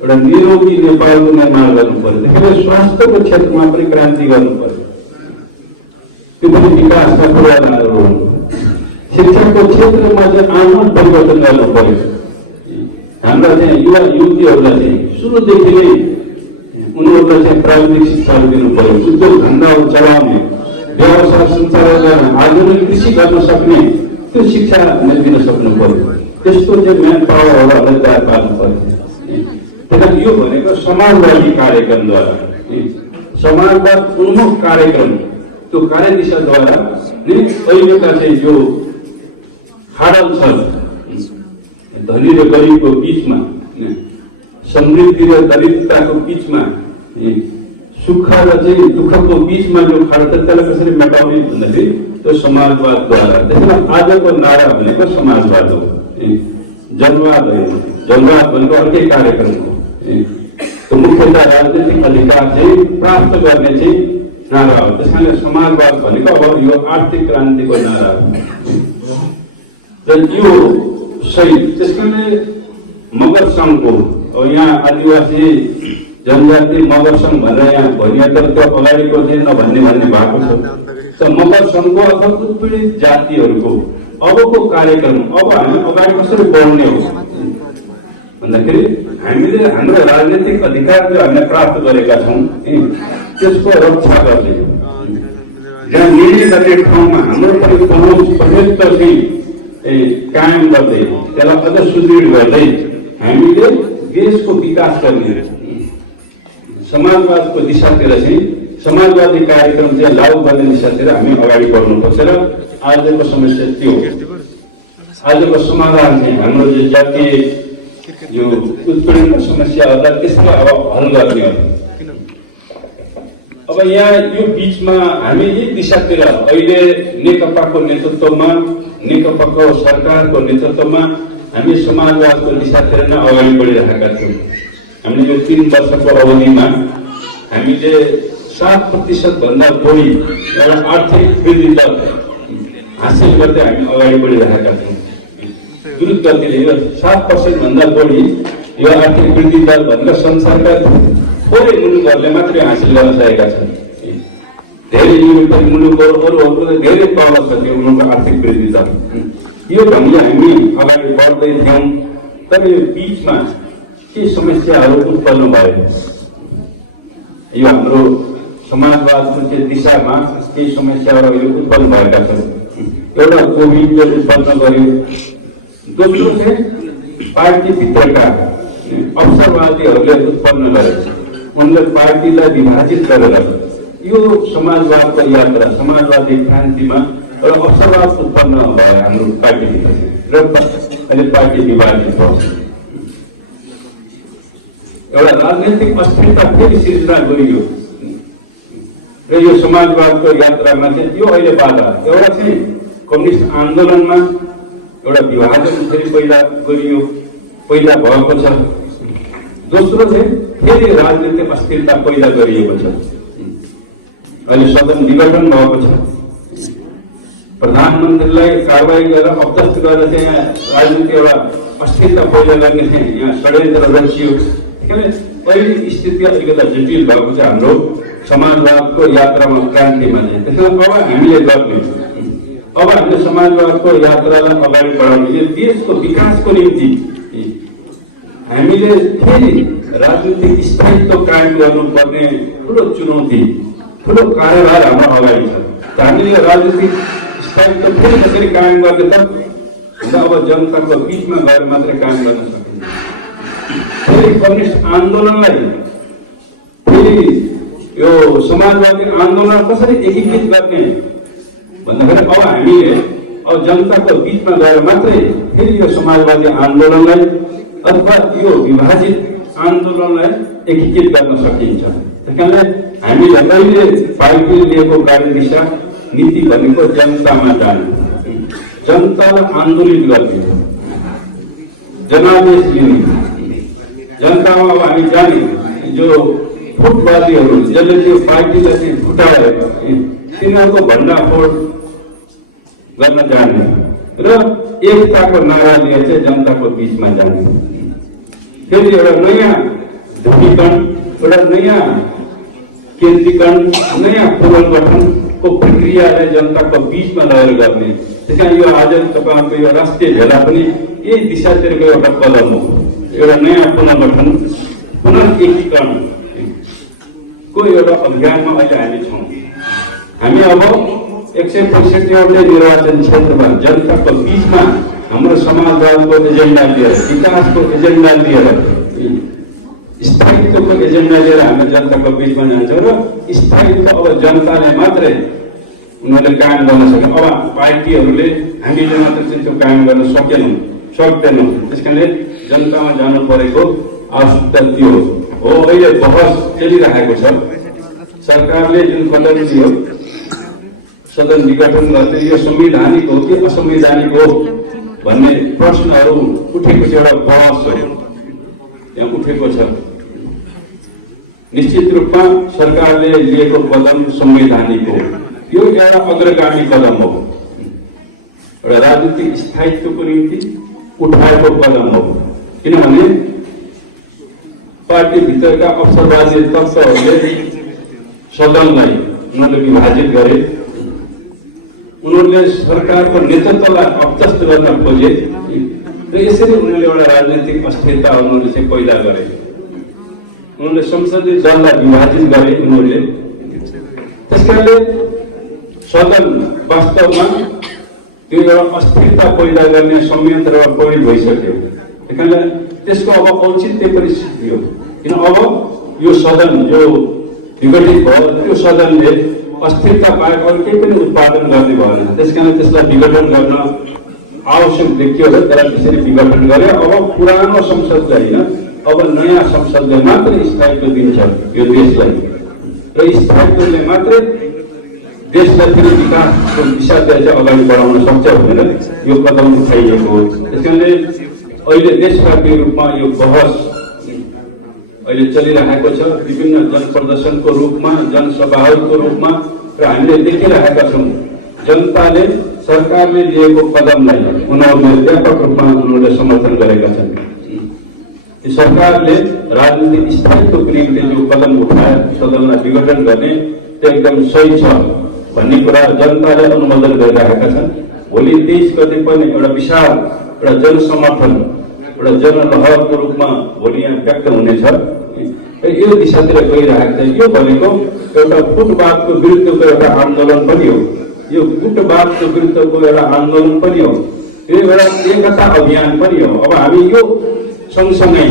एउटा निरोगी नेपालको निर्माण गर्नु पर्यो। त्यसैले स्वास्थ्यको क्षेत्रमा पनि क्रान्ति गर्नु पर्यो। त्यो पनि विकासका पूर्वाधारहरू हुन्। शिक्षाको क्षेत्रमा चाहिँ आमूल परिवर्तन गर्नु पर्यो। हाम्रा चाहिँ युवा युवतीहरूलाई चाहिँ सुरुदेखि नै उनीहरूलाई चाहिँ प्राविधिक शिक्षाहरू दिनु पर्यो। उद्योग धन्दाहरू चलाउने, व्यवसाय सञ्चालन गर्ने, आधुनिक कृषि गर्न सक्ने त्यो शिक्षा दिन सक्नु पर्यो। त्यस्तो चाहिँ म्यान पावरहरूलाई तयार पार्नु पर्यो। त्यही यो भनेको समाजवादी कार्यक्रमद्वारा, समाजवाद उन्मुख कार्यक्रम, त्यो कार्यदिशाद्वारा नै अहिलेका चाहिँ जो खाडल छ धनी र गरिबको बीचमा, समृद्धि र दरिद्रताको बीचमा, सुख र चाहिँ दुःखको बीचमा जो खाडल छ त्यसलाई कसरी मेटाउने भन्दाखेरि त्यो समाजवादद्वारा। त्यसैले आजको नारा भनेको समाजवाद हो, जनवाद होइन। जनवाद भनेको अर्कै कार्यक्रम हो। त्यो मुख्यतः राजनीतिक अधिकार चाहिँ प्राप्त गर्ने चाहिँ नारा हो। त्यसकारणले समाजवाद भनेको अब यो आर्थिक क्रान्तिको नारा हो र यो सही। त्यसकारणले मगर सङ्घको यहाँ आदिवासी जनजाति मगर सङ्घ भनेर यहाँ भनिया तर त्यो अगाडिको चाहिँ नभन्ने भन्ने भएको छ। त मगर सङ्घको अथवा उत्पीडित जातिहरूको अबको कार्यक्रम अब हामी अगाडि कसरी बढ्ने हो भन्दाखेरि हामीले हाम्रो राजनीतिक अधिकार जो हामीले प्राप्त गरेका छौँ त्यसको रक्षा गर्ने, जहाँ निर्णय गर्ने ठाउँमा हाम्रो पनि पहुँच पर्याप्त चाहिँ कायम गर्दै त्यसलाई अझ सुदृढ गर्दै हामीले देशको विकास गर्ने, समाजवादको दिशातिर चाहिँ समाजवादी कार्यक्रम चाहिँ लागू गर्ने दिशातिर हामी अगाडि बढ्नुपर्छ। र आजको समस्या त्यो, आजको समाधान चाहिँ हाम्रो जो जातीय यो उत्पीडनको समस्याहरूलाई त्यसलाई अब हल गर्ने हो। अब यहाँ यो बीचमा हामी यी दिशातिर अहिले नेकपाको नेतृत्वमा, नेकपाको सरकारको नेतृत्वमा हामी समाजवादको दिशातिर नै अगाडि बढिरहेका छौँ। हामीले यो 3 वर्षको अवधिमा हामीले 7% भन्दा बढी एउटा आर्थिक वृद्धि दर हासिल गर्दै हामी अगाडि बढिरहेका छौँ। द्रुत गतिले यो 7% भन्दा बढी यो आर्थिक वृद्धि दर भनेर संसारका थोरै मुलुकहरूले मात्रै हासिल गर्न सकेका छन्। धेरै युरोपेली मुलुकहरू अरूहरूको धेरै तल छ त्यो उनीहरूको आर्थिक वृद्धि दर। यो ढङ्गले हामी अगाडि बढ्दै थियौँ। तर यो बिचमा के समस्याहरू उत्पन्न भयो, यो हाम्रो समाजवादको चाहिँ दिशामा केही समस्याहरू अहिले उत्पन्न भएका छन्। एउटा कोभिडले उत्पन्न गर्यो, दोस्रो चाहिँ पार्टीभित्रका अवसरवादीहरूले उत्पन्न गरे, उनले पार्टीलाई विभाजित गरेर यो समाजवादको यात्रा, समाजवादी क्रान्तिमा एउटा अवसरवाद उत्पन्न भयो हाम्रो पार्टीभित्र। र अहिले पार्टी विभाजित भयो। एउटा राजनैतिक अस्थिरता फेरि सिर्जना गरियो र यो समाजवादको यात्रामा चाहिँ यो अहिले बाधा। एउटा चाहिँ कम्युनिस्ट आन्दोलनमा एउटा विभाजन फेरि पैदा गरियो, पैदा भएको छ। दोस्रो चाहिँ फेरि राजनीतिक अस्थिरता पैदा गरिएको छ। अहिले सदन विघटन भएको छ। प्रधानमन्त्रीलाई कारवाही गरेर अध्यक्ष गरेर चाहिँ यहाँ राजनीतिक एउटा अस्थिरता पैदा गर्ने चाहिँ यहाँ षड्यन्त्र रचियो। अहिले स्थिति अलिकति जटिल भएको छ हाम्रो समाजवादको यात्रामा, क्रान्तिमा चाहिँ। त्यसमा अब हामीले गर्ने, अब हामीले समाजवादको यात्रालाई अगाडि बढाउने, यो देशको विकासको निम्ति हामीले फेरि राजनीतिक स्थायित्व कायम गर्नुपर्ने ठुलो चुनौती, ठुलो कार्यभार हाम्रो अगाडि छ। हामीले राजनीतिक स्थायित्व फेरि कसरी कायम गर्ने त अब जनताको बिचमा गएर मात्रै कायम गर्न सकिन्छ। फेरि कम्युनिस्ट आन्दोलनलाई फेरि यो समाजवादी आन्दोलन कसरी एकीकृत गर्ने भन्दाखेरि अब हामीले अब जनताको बिचमा गएर मात्रै फेरि यो समाजवादी आन्दोलनलाई अथवा यो विभाजित आन्दोलनलाई एकीकृत गर्न सकिन्छ। त्यस कारणले हामीले अहिले पार्टीले लिएको कार्यदिशा नीति भनेको जनतामा जाने, जनतालाई आन्दोलित गर्ने, जनादेश लिने, जनतामा अब हामी जाने। जो फुटवादीहरू जसले त्यो पार्टीलाई चाहिँ फुटाएर तिनीहरूको भण्डाफोड गर्न जाने र एकताको नारा लिएर चाहिँ जनताको बिचमा जाने। फेरि एउटा नयाँ ध्रुवीकरण, एउटा नयाँ केन्द्रीकरण, नयाँ पुनर्गठनको प्रक्रियालाई जनताको बिचमा लगेर गर्ने। त्यस कारण यो आज तपाईँहरूको यो राष्ट्रिय भेला पनि यही दिशातिरको एउटा कदम हो। एउटा नयाँ पुनर्गठन, पुनर्एकीकरणको एउटा अभियानमा अहिले हामी छौँ। हामी अब 165वटै निर्वाचन क्षेत्रमा जनताको बिचमा हाम्रो समाजवादको एजेन्डा लिएर, विकासको एजेन्डा लिएर, स्थायित्वको एजेन्डा लिएर हामी जनताको बिचमा जान्छौँ र स्थायित्व अब जनताले मात्रै उनीहरूले कायम गर्न सक्छ। अब पार्टीहरूले हामीले मात्र चाहिँ त्यो कायम गर्न सक्दैनौँ। त्यस कारणले जनतामा जानु परेको आवश्यकता त्यो हो। अहिले बहस चलिरहेको छ। सरकारले जुन कदम लियो सदन विघटन गर्दै, यो संवैधानिक हो कि असंवैधानिक हो भन्ने प्रश्नहरू उठेको छ। एउटा बहस हो यहाँ उठेको छ। निश्चित रूपमा सरकारले लिएको कदम संवैधानिक हो। यो एउटा अग्रगामी कदम हो, एउटा राजनीतिक स्थायित्वको निम्ति उठाएको कदम हो। किनभने पार्टी भित्रका अवसरवादी तत्त्वहरूले सदनलाई उनीहरूले विभाजित गरे, उनीहरूले सरकारको नेतृत्वलाई अपदस्थ गर्न खोजे र यसरी उनीहरूले एउटा राजनीतिक अस्थिरता उनीहरूले चाहिँ पैदा गरे। उनीहरूले संसदीय दललाई विभाजित गरे उनीहरूले। त्यसकारणले सदन वास्तवमा त्यो एउटा अस्थिरता पैदा गर्ने संयन्त्रमा परिणत भइसक्यो। त्यस कारणले त्यसको अब औचित्य पनि सिद्धियो। किन अब यो सदन जो विघटित भयो, त्यो सदनले अस्थिरता बाहेक अरू केही पनि उत्पादन गर्ने भएन। त्यसकारण त्यसलाई विघटन गर्न आवश्यक देखियो र त्यसलाई त्यसरी विघटन गरे। अब पुरानो संसदले होइन, अब नयाँ संसदले मात्रै स्थायित्व दिन्छ यो देशलाई र स्थायित्वले मात्रै देशलाई फेरि विकासको दिशातिर चाहिँ अगाडि बढाउन सक्छ भनेर यो कदम उठाइएको हो। त्यसकारणले अहिले देशव्यापी रूपमा यो बहस अहिले चलिरहेको छ, विभिन्न जनप्रदर्शनको रूपमा, जनसभाहरूको रूपमा, र हामीले देखिरहेका छौँ जनताले सरकारले लिएको कदमलाई उनीहरूले व्यापक रूपमा उनीहरूले समर्थन गरेका छन्। सरकारले राजनीतिक स्थायित्वको निम्ति जो कदम उठायो सदनलाई विघटन गर्ने, त्यो एकदम सही छ भन्ने कुरा जनताले अनुमोदन गरिरहेका छन्। भोलि 23 गते पनि एउटा विशाल एउटा जनसमर्थन, एउटा जनलहरको रूपमा भोलि यहाँ व्यक्त हुनेछ। यो दिशातिर गइरहेको छ। यो भनेको एउटा गुटवादको विरुद्धको एउटा आन्दोलन पनि हो, यो गुटवादको विरुद्धको एउटा आन्दोलन पनि हो, यो एउटा एकता अभियान पनि हो। अब हामी यो सँगसँगै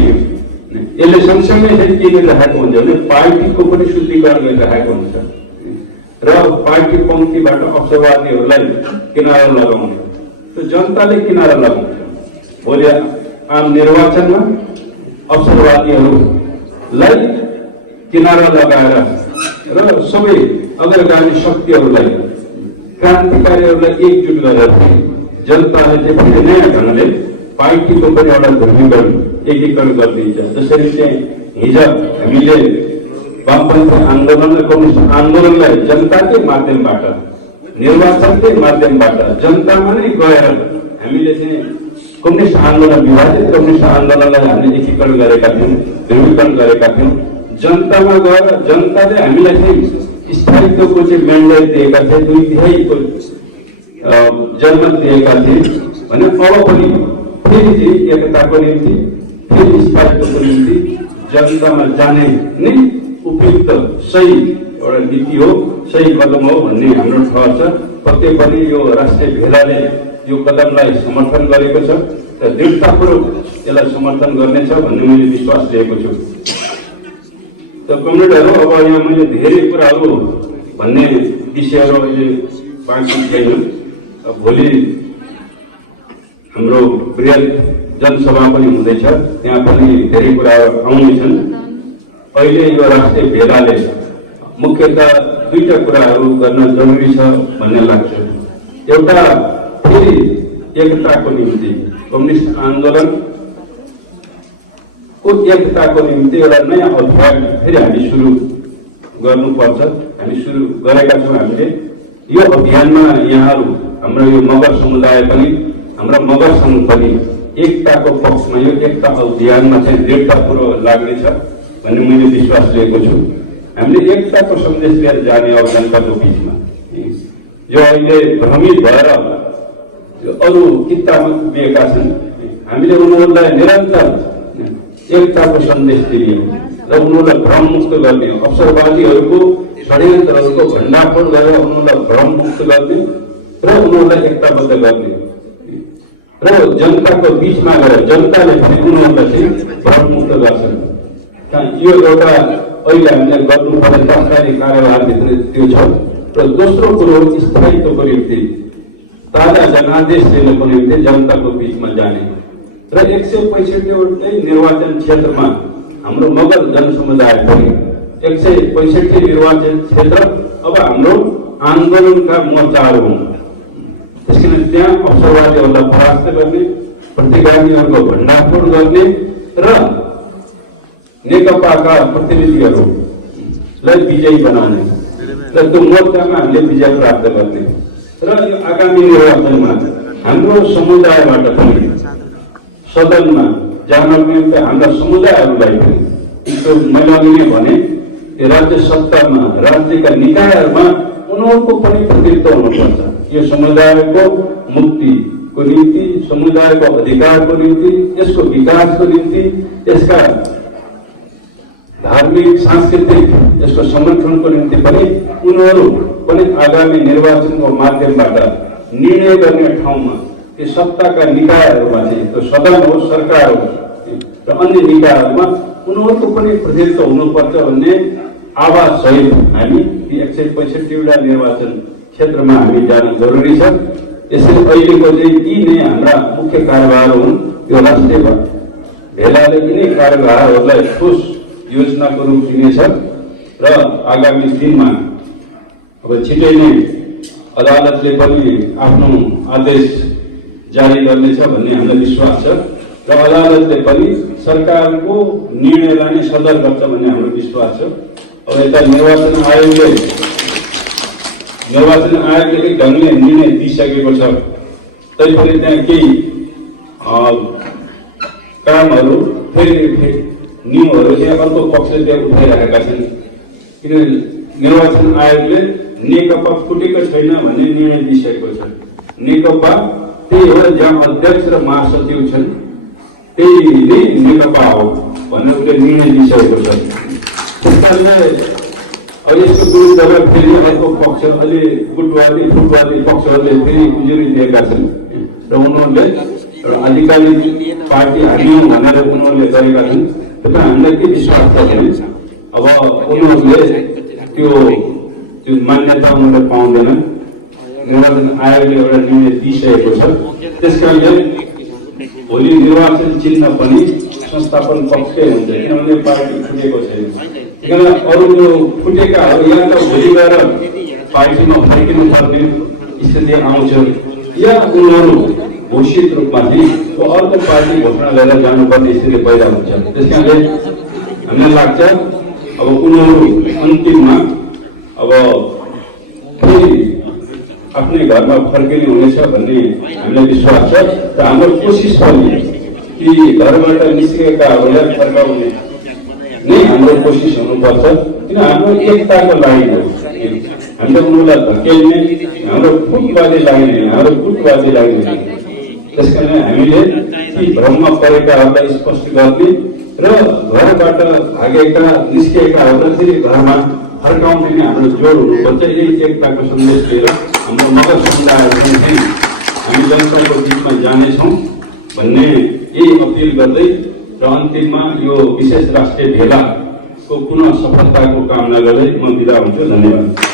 यसले सँगसँगै चाहिँ के गरिरहेको हुन्छ भने पार्टीको पनि शुद्धिकरण गरिरहेको हुन्छ र पार्टी पङ्क्तिबाट अवसरवादीहरूलाई किनारा लगाउने त्यो जनताले किनारा लगाउँछ। भोलि आम निर्वाचनमा अवसरवादीहरूलाई किनारा लगाएर र सबै अग्रगामी शक्तिहरूलाई क्रान्तिकारीहरूलाई एकजुट गरेर जनताले चाहिँ फेरि नयाँ ढङ्गले पार्टीको पनि एउटा ध्रुवीकरण एकीकरण गरिदिन्छ। जसरी चाहिँ हिजो हामीले वामपन्थी आन्दोलन र कम्युनिस्ट आन्दोलनलाई जनताकै माध्यमबाट निर्वाचनकै माध्यमबाट जनतामा नै गएर हामीले चाहिँ कम्युनिस्ट आन्दोलन विभाजित कम्युनिस्ट आन्दोलनलाई हामीले एकीकरण गरेका थियौँ, ध्रुवीकरण गरेका थियौँ। जनतामा गएर जनताले हामीलाई चाहिँ स्थायित्वको चाहिँ म्यान्डेट दिएका थिए, 2 तिहाईको जनमत दिएका थिए भने अब पनि फेरि चाहिँ एकताको निम्ति फेरि स्थायित्वको निम्ति जनतामा जाने नै उपयुक्त सही एउटा नीति हो, सही कदम हो भन्ने हाम्रो ठहर छ। पक्कै पनि यो राष्ट्रिय भेलाले यो कदमलाई समर्थन गरेको छ र दृढतापूर्वक यसलाई समर्थन गर्नेछ भन्ने मैले विश्वास लिएको छु। त कमरेडहरू, अब यहाँ मैले धेरै कुराहरू भन्ने विषयहरू अहिले बाँकी छैन। भोलि हाम्रो बृहत जनसभा पनि हुँदैछ, त्यहाँ पनि धेरै कुराहरू आउनेछन्। अहिले यो राष्ट्रिय भेलाले मुख्यतः 2टा कुराहरू गर्न जरुरी छ भन्ने लाग्छ। एउटा फेरि एकताको निम्ति कम्युनिस्ट आन्दोलनको एकताको निम्ति एउटा नयाँ अभियान फेरि हामी सुरु गर्नुपर्छ। हामी सुरु गरेका छौँ। हामीले यो अभियानमा यहाँहरू हाम्रो यो मगर समुदाय पनि हाम्रो मगर सङ्घ पनि एकताको पक्षमा यो एकता अभियानमा चाहिँ दृढतापूर्वक लाग्नेछ भन्ने मैले विश्वास लिएको छु। हामीले एकताको सन्देश लिएर जाने अब जनताको बिचमा जो अहिले भ्रमित भएर अरू कित्तामा उभिएका छन्, हामीले उनीहरूलाई निरन्तर एकताको सन्देश दिने हो र उनीहरूलाई भ्रममुक्त गर्ने हो। अवसरवादीहरूको षड्यन्त्रहरूको भण्डाफोड गरेर उनीहरूलाई भ्रममुक्त गर्ने र उनीहरूलाई एकताबद्ध गर्ने र जनताको बिचमा गएर जनताले पनि उनीहरूलाई चाहिँ भ्रममुक्त गर्छन्। यो एउटा अहिले हामीले गर्नुपर्ने सरकारी कार्यभारभित्र त्यो छ। र दोस्रो कुरो स्थायित्वको निम्ति ताजा जनादेश दिनको निम्ति जनताको बिचमा जाने र 165वटै निर्वाचन क्षेत्रमा हाम्रो मगर जनसमुदाय पनि 165 निर्वाचन क्षेत्र अब हाम्रो आन्दोलनका मोर्चाहरू हुन्। त्यसकारण त्यहाँ अवसरवादीहरूलाई परास्त गर्ने, प्रतिगामीहरूको भण्डाफोड गर्ने र नेकपाका प्रतिनिधिहरूलाई विजयी बनाउने र त्यो मोर्चामा हामीले विजय प्राप्त गर्ने र यो आगामी निर्वाचनमा हाम्रो समुदायबाट पनि सदनमा जानको निम्ति हाम्रा समुदायहरूलाई पनि त्यो मैले अघि नै भने राज्य सत्तामा राज्यका निकायहरूमा उनीहरूको पनि प्रतिनिधित्व हुनुपर्छ। यो समुदायको मुक्तिको निम्ति, समुदायको अधिकारको निम्ति, यसको विकासको निम्ति, यसका धार्मिक सांस्कृतिक यसको संरक्षणको निम्ति पनि उनीहरू पनि आगामी निर्वाचनको माध्यमबाट निर्णय गर्ने ठाउँमा त्यो सत्ताका निकायहरूमा चाहिँ त्यो सदन हो, सरकार हो र अन्य निकायहरूमा उनीहरूको पनि प्रतिनिधित्व हुनुपर्छ भन्ने आवाज सहित हामी 165वटा निर्वाचन क्षेत्रमा हामी जान जरुरी छ। यसरी अहिलेको चाहिँ यी नै हाम्रा मुख्य कार्यभार हुन्। यो राष्ट्रिय भेलाले यिनै कार्यभारहरूलाई ठोस योजनाको रूप दिनेछ र आगामी दिनमा अब छिटै नै अदालतले पनि आफ्नो आदेश जारी गर्नेछ भन्ने हामीलाई विश्वास छ र अदालतले पनि सरकारको निर्णयलाई नै सदर गर्छ भन्ने हाम्रो विश्वास छ। अब यता निर्वाचन आयोगले एक ढङ्गले निर्णय दिइसकेको छ, तैपनि त्यहाँ केही कामहरू फेरि नियमहरू चाहिँ अर्को पक्षले उठाइरहेका छन्। किनभने निर्वाचन आयोगले नेकपा फुटेको छैन भन्ने निर्णय दिइसकेको छ। नेकपा त्यही हो जहाँ अध्यक्ष र महासचिव छन्, त्यही नै नेकपा हो भनेर उसले निर्णय दिइसकेको छ। त्यसकारणले अब यसको विरुद्धमा फेरि अर्को पक्ष अलि गुटवादी फुटवादी पक्षहरूले फेरि उजुरी दिएका छन् र उनीहरूले एउटा आधिकारिक पार्टी हाल्यौँ भनेर उनीहरूले गरेका छन्। त्यसमा हामीलाई के विश्वास छ भने अब उनीहरूले त्यो मान्यता उनीहरूले पाउँदैनन् निर्वाचन आयोगले एउटा निर्णय दिइसकेको छ। त्यसकारणले भोलि निर्वाचन चिन्ह पनि संस्थापन पक्षै हुन्छ, किनभने पार्टी फुटेको छैन। किनभने अरूको फुटेकाहरू या त भोलि गएर पार्टीमा फर्किनु पर्ने स्थिति आउँछ, या उनीहरू घोषित रूपमा चाहिँ अर्को पार्टी घोषणा गरेर जानुपर्ने स्थिति पैदा हुन्छ। त्यसकारणले हामीलाई लाग्छ अब उनीहरू अन्तिममा अब फेरि आफ्नै घरमा फर्किने हुनेछ भन्ने हामीलाई विश्वास छ। र हाम्रो कोसिस पनि ती घरबाट निस्केकाहरूलाई फर्काउने नै हाम्रो कोसिस हुनुपर्छ, किन हाम्रो एकताको लागि हो। हामीले उनीहरूलाई धकेल्ने हाम्रो फुटबाजी लाग्ने, हाम्रो गुटबाजी लाग्ने। त्यसकारण हामीले ती भ्रममा परेकाहरूलाई स्पष्ट गर्ने र घरबाट भागेका निस्किएकाहरूलाई फेरि घरमा फर्काउने नै हाम्रो जोड हुनुपर्छ। यही एकताको सन्देश लिएर हाम्रो मगर समुदायहरूले चाहिँ हामी जनताको बिचमा जानेछौँ भन्ने यही अपिल गर्दै र अन्तिममा यो विशेष राष्ट्रिय भेलाको पुनः सफलताको कामना गर्दै म बिदा हुन्छु। धन्यवाद।